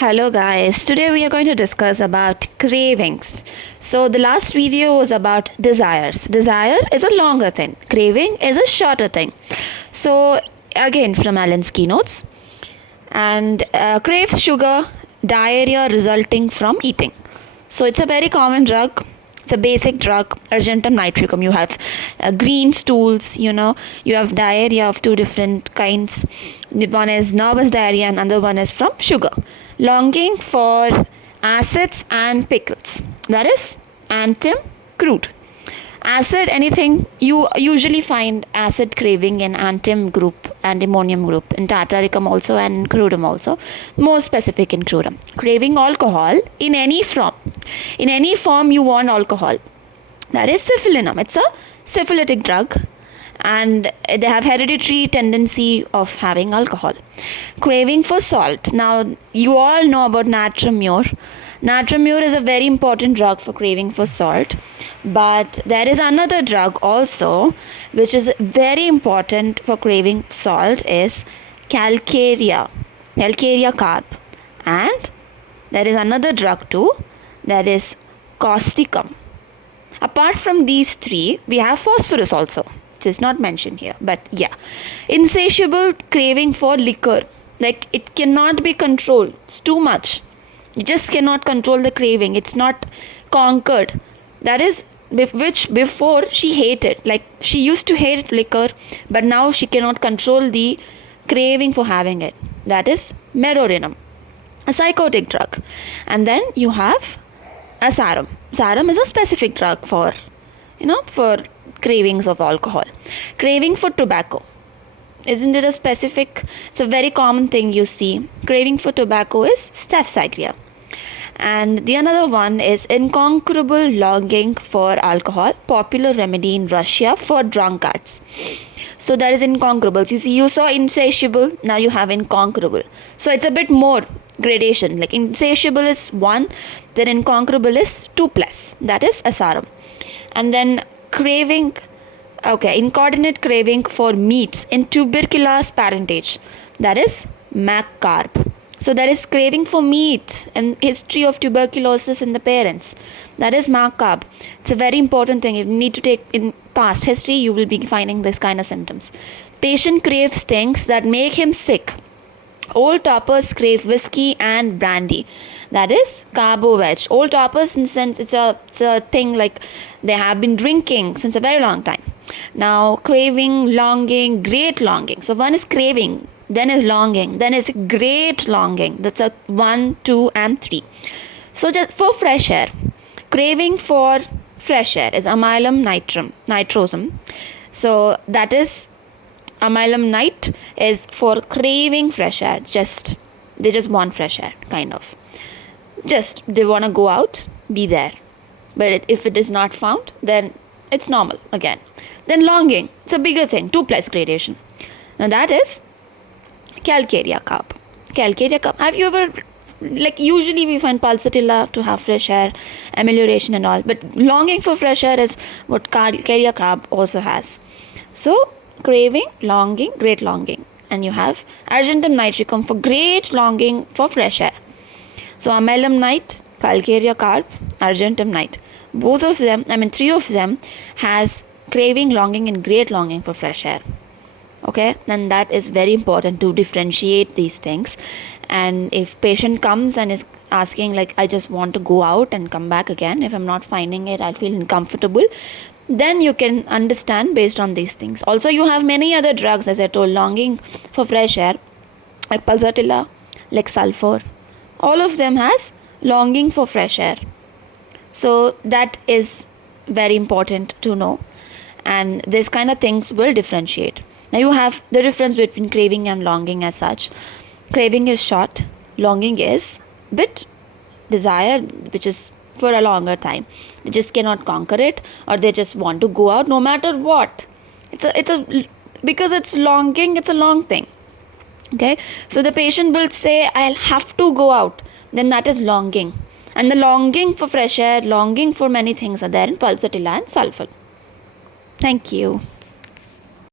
Hello guys, today we are going to discuss about cravings. So the last video was about desires. Desire is a longer thing, craving is a shorter thing. So again from Alan's Keynotes, and craves sugar, diarrhea resulting from eating. So it's a very common drug. It's a basic drug, argentum nitricum. You have green stools, you have diarrhea of two different kinds. One is nervous diarrhea and another one is from sugar. Longing for acids and pickles. That is antim crude. Acid, anything, you usually find acid craving in antim group and ammonium group, in tartaricum also and in crudum also, more specific in crudum. Craving alcohol in any form you want alcohol. That is syphilinum. It's a syphilitic drug and they have hereditary tendency of having alcohol. Craving for salt. Now you all know about natramur. Natramur is a very important drug for craving for salt, but there is another drug also which is very important for craving salt, is calcarea carb, and there is another drug too, that is causticum. Apart from these three, we have phosphorus also, which is not mentioned here, but yeah. Insatiable craving for liquor, like it cannot be controlled, it's too much. You just cannot control the craving. It's not conquered. That is which before she hated. Like she used to hate liquor, but now she cannot control the craving for having it. That is merorinum, a psychotic drug. And then you have asarum. Asarum is a specific drug for cravings of alcohol. Craving for tobacco. Isn't it a specific? It's a very common thing you see. Craving for tobacco is staphysagria. And the another one is unconquerable longing for alcohol, popular remedy in Russia for drunkards. So there is unconquerable. You saw insatiable, now you have unconquerable. So it's a bit more gradation. Like insatiable is 1, then unconquerable is 2+. That is asarum. And then craving. Incoordinate craving for meats in tuberculous parentage. That is McCarb. So there is craving for meat and history of tuberculosis in the parents. That is McCarb. It's a very important thing. If you need to take in past history, you will be finding this kind of symptoms. Patient craves things that make him sick. Old toppers crave whiskey and brandy. That is carbo-veg. Old toppers, in the sense, it's a thing like they have been drinking since a very long time. Now craving, longing, great longing. So one is craving, then is longing, then is great longing. That's a 1, 2 and 3. So just for fresh air, craving for fresh air is amylum nitrosum. So that is amylum nit is for craving fresh air. They just want fresh air, kind of. Just they want to go out, be there. But if it is not found, then it's normal again. Then longing, it's a bigger thing, 2+ gradation. Now that is calcarea carb. Calcarea carb. Have you ever, usually we find pulsatilla to have fresh air, amelioration and all, but longing for fresh air is what calcarea carb also has. So craving, longing, great longing, and you have argentum nitricum for great longing for fresh air. So amylum nit, calcarea carb, argentum nit, three of them has craving, longing and great longing for fresh air. Okay, and that is very important to differentiate these things. And if patient comes and is asking I just want to go out and come back again, if I'm not finding it, I feel uncomfortable, then you can understand based on these things. Also you have many other drugs, as I told, longing for fresh air, like pulsatilla, like sulfur, all of them has longing for fresh air. So that is very important to know, and this kind of things will differentiate. Now you have the difference between craving and longing as such. Craving is short, longing is bit desire, which is for a longer time. They just cannot conquer it, or they just want to go out no matter what. Because it's longing, it's a long thing. Okay, so the patient will say, I'll have to go out, then that is longing. And the longing for fresh air, longing for many things are there in pulsatilla and sulfur. Thank you.